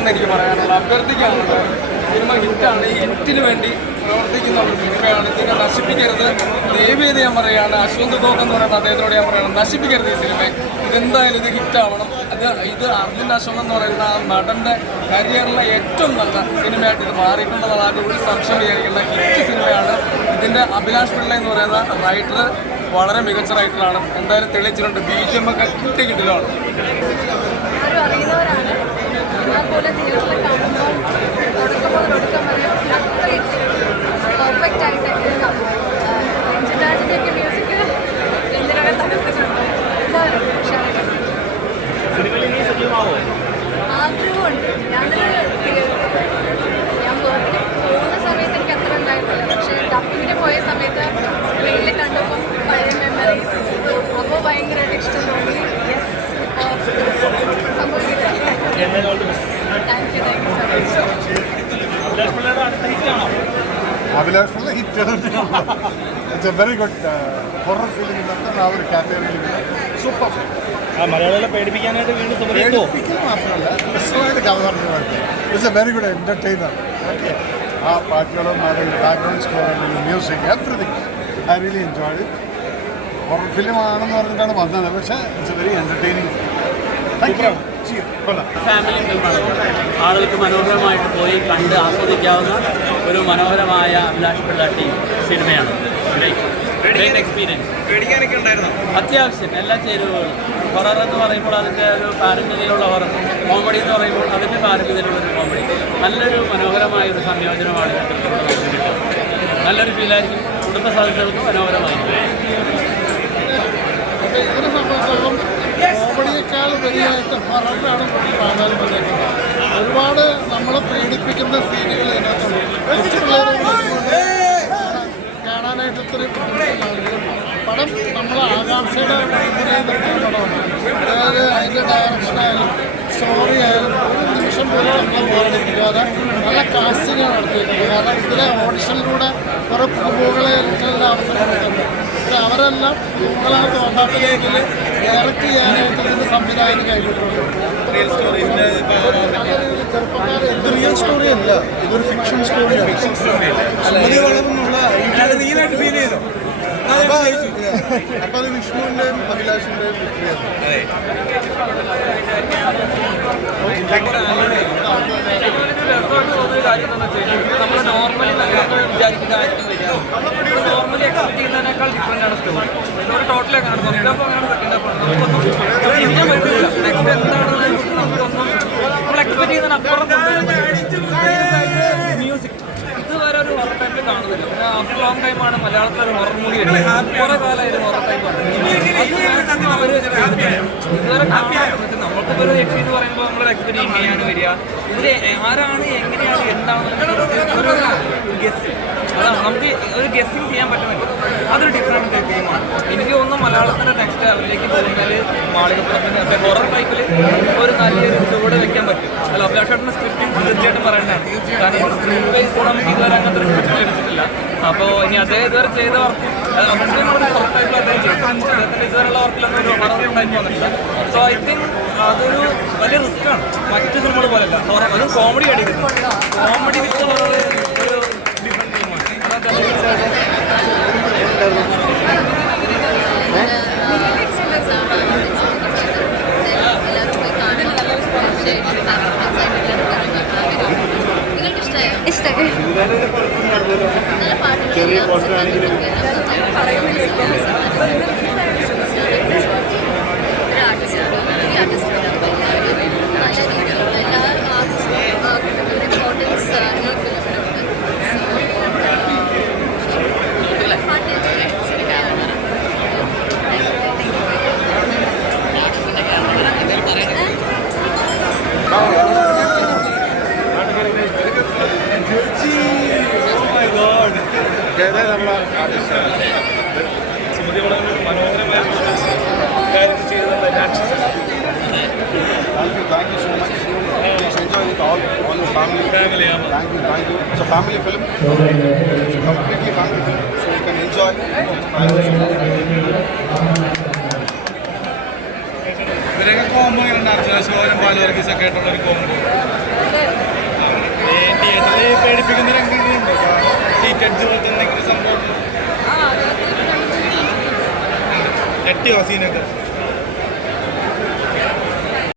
കാണണമെന്ന് എനിക്ക് പറയാനുള്ള അഭ്യർത്ഥിക്കാനുള്ള സിനിമ ഹിറ്റാണ്. ഈ ഹിറ്റിന് വേണ്ടി പ്രവർത്തിക്കുന്ന ഒരു സിനിമയാണ്. ഇതിനെ നശിപ്പിക്കരുത്. ദയവേത് ഞാൻ പറയുകയാണ്, അശ്വന്ത് ഗോക്ക് എന്ന് പറയുന്ന അദ്ദേഹത്തിനോട് ഞാൻ പറയുകയാണ്, നശിപ്പിക്കരുത് ഈ സിനിമ. ഇതെന്തായാലും ഇത് ഹിറ്റാവണം. ഇത് അർജുൻ അശോകൻ എന്ന് പറയുന്ന ആ നടൻ്റെ കരിയറിലെ ഏറ്റവും നല്ല സിനിമയായിട്ട് ഇത് മാറിയിട്ടുള്ളതാണ്. അത് ഒരു സംശയം വിചാരിക്കേണ്ട ഹിറ്റ് സിനിമയാണ്. ഇതിൻ്റെ അഭിലാഷ് പിള്ള എന്ന് പറയുന്ന റൈറ്റർ വളരെ മികച്ച റൈറ്ററാണ്. എന്തായാലും തെളിയിച്ചിട്ടുണ്ട്. BGM ഒക്കെ കിട്ടിലാണ്. ആഗ്രഹമുണ്ട്. ഞാൻ പോകുന്ന സമയത്ത് എനിക്ക് അത്ര ഉണ്ടായിരുന്നില്ല. പക്ഷേ ഡബിങ്ങിന് പോയ സമയത്ത് സ്ക്രീനിൽ കണ്ടപ്പോൾ പഴയ മെമ്മറീസ് അപ്പോൾ ഭയങ്കരമായിട്ട് ഇഷ്ടം തോന്നി. സംഭവിക്കില്ല. Thank you so much. Abhilash Pillai hit. It's a very good horror film ആ ഒരു കാറ്റഗറിയിൽ സൂപ്പർ. മലയാളികളെ പേടിപ്പിക്കാനായിട്ട് വീണ്ടും പേടിപ്പിക്കൽ മാത്രമല്ല, രസമായിട്ട് കഥ പറഞ്ഞു പോയത്. It's a very good entertainer. Okay, ആ പാട്ടുകളും അതിൻ്റെ ബാക്ക്ഗ്രൗണ്ട് സ്കോർ അല്ലെങ്കിൽ music everything I really enjoyed. Horror film ആണെന്ന് പറഞ്ഞിട്ടാണ് വന്നത്, പക്ഷേ it's a very entertaining. Thank you. Family ഫിലിമാണ്. ആളുകൾക്ക് മനോഹരമായിട്ട് പോയി കണ്ട് ആസ്വദിക്കാവുന്ന ഒരു മനോഹരമായ അഭിലാഷ് പിള്ള ടീം സിനിമയാണ്. Great experience. അത്യാവശ്യം എല്ലാ ചേരുവകളും. ഹൊറർ എന്ന് പറയുമ്പോൾ അതിൻ്റെ ഒരു പാരമ്പര്യമുള്ള ഹൊറർ, കോമഡി എന്ന് പറയുമ്പോൾ അതിൻ്റെ പാരമ്പര്യമുള്ളൊരു കോമഡി. നല്ലൊരു മനോഹരമായ ഒരു സംയോജനമാണ് കിട്ടുന്നത്. നല്ലൊരു ഫീലായിരിക്കും. കുടുംബ സദസ്സുകൾക്ക് മനോഹരമായിരിക്കും. ഇതിനെ സംബന്ധിച്ചിടത്തോളം കോമഡിയേക്കാൾ വലിയായിട്ട് ഹൊററിനാണ് പ്രാധാന്യം വന്നേക്കുന്നത്. ഒരുപാട് നമ്മളെ പേടിപ്പിക്കുന്ന സീനുകൾ ഇതിനകത്തുണ്ട്. കൊച്ചു പിള്ളേരെ കാണാനായിട്ട് ഇത്രയും ബുദ്ധിമുട്ടുള്ളാണെങ്കിലും പടം നമ്മളെ ആകാംക്ഷയുടെ പടമാണ്. അതായത് അതിൻ്റെ ഡയറക്ഷനായാലും സ്റ്റോറി ആയാലും ഒരു നിമിഷം പോലും നമ്മളെ ബോറടിപ്പിക്കാതെ നല്ല കാസ്റ്റിങ്ങാണ് നടത്തിയിരിക്കുന്നത്. കാരണം ഇതിലെ ഓഡിഷനിലൂടെ കുറേ പുതുമുകളെ അവസരം കൊടുക്കുന്നുണ്ട്. അവരെല്ലാം നിങ്ങളാണ് തോന്നാത്തതെങ്കിൽ ഡയറക്റ്റ് ചെയ്യാനായിട്ട് ഇതിൻ്റെ സംവിധാനം കൈവിട്ടിട്ടുണ്ട്. റിയൽ സ്റ്റോറി അല്ല, ഇതൊരു ഫിക്ഷൻ സ്റ്റോറിയാണ്. ഫീൽ ചെയ്തോ? അപ്പൊ അത് വിഷ്ണുവിന്റെയും അഭിലാഷിന്റെയും നമ്മൾ നോർമലി വിചാരിക്കുന്ന നോർമലി എക്സ്പെക്ട് ചെയ്യുന്നതിനേക്കാൾ ഡിഫറെൻ്റ് ആണ് സ്റ്റോറി. സ്റ്റോറി ടോട്ടലി അങ്ങനെയാണ്. ഫസ്റ്റ് ഹാഫ് അങ്ങനെയാണ്, സെക്കൻഡ് ഹാഫ് ആണ്. നമുക്കൊന്നും പറ്റില്ല. നെക്സ്റ്റ് എന്താണെന്ന് നമുക്കൊന്നും നമ്മൾ എക്സ്പെക്ട് ചെയ്യുന്നതിനപ്പുറം മ്യൂസിക് ഇതുവരെ ഒരു ഹൊറർ ടൈമിൽ കാണുന്നില്ല. പിന്നെ ആഫ്റ്റർ ലോങ് ടൈമാണ് മലയാളത്തിലൊരു ഹൊറർ മൂവി വരുന്നത്. കുറേ കാലമായിരുന്നു ഹൊറർ ടൈപ്പാണ്. അവർ ഇതുവരെ കാണാറുണ്ട്. നമുക്കിപ്പോൾ ഒരു യക്ഷി എന്ന് പറയുമ്പോൾ നമ്മൾ എക്സ്പെക്ട് ചെയ്യാൻ വരിക. ഇതിൽ ആരാണ്, എങ്ങനെയാണ്, എന്താണെന്ന് ഒരു ഗസ്, അതാണ് നമുക്ക് ഒരു ഗസ്സിങ് ചെയ്യാൻ പറ്റുന്നില്ല. അതൊരു ഡിഫറെൻറ്റ് ഗെയിമാണ്. എനിക്ക് തോന്നുന്നു മലയാളത്തിൻ്റെ നെക്സ്റ്റ് ലെവലിലേക്ക് പോകുന്നതിൽ മാളികപ്പുറത്തിന് ഹൊറർ ടൈപ്പിൽ ഒരു നല്ലൊരു ചുവട് വെക്കാൻ പറ്റും. അല്ല, അഭിലാഷേട്ടൻ്റെ സ്ക്രിപ്റ്റിംഗ് തീർച്ചയായിട്ടും പറയേണ്ടതാണ്. കാരണം സ്ക്രിപ്റ്റ് വൈസ് നമുക്ക് ഇതുവരെ അങ്ങനത്തെ ഒരു സ്ക്രിപ്റ്റ് ലഭിച്ചിട്ടില്ല. അപ്പോൾ ഇനി അദ്ദേഹം ഇതുവരെ ചെയ്ത വർക്ക് അഭിഷേകം ഹൊറർ ടൈപ്പിൽ അദ്ദേഹം ചെയ്തു. അദ്ദേഹത്തിൻ്റെ ഇതുവരെയുള്ള വർക്കിലൊന്നും ഒരു ഹൊറർ ടൈപ്പ് വന്നിട്ടില്ല. സോ ഐ തിങ്ക് അതൊരു വലിയ റിസ്ക്കാണ്. മറ്റ് സിനിമകൾ പോലെയല്ല. അതും കോമഡി അടിക്കുന്നു. കോമഡി വിത്ത് ഹൊറർ ഒരു ഡിഫറെൻറ്റ് ഗെയിമാണ്. ഇഷ്ടമായി. ചെറിയ പോസ്റ്ററാണെങ്കിലും നമ്മളെ സുമതി വളരെ മനോഹരമായ കാര്യം ചെയ്തത്. Thank you so much. Please enjoy it all your family. Thank you. It's a family film. It's a completely family film, so you can enjoy. ഇവരൊക്കെ കോമ്പോ ഇങ്ങനെ അർജുന ശോഭനം പാലവർഗീസൊക്കെ ആയിട്ടുള്ളൊരു കോമ്പോ ബ്രിഡ്ജ് പോലത്തെ എന്തെങ്കിലും സംഭവം ആ അതിനകത്ത് ഞെട്ടിയോ സീനൊക്കെ?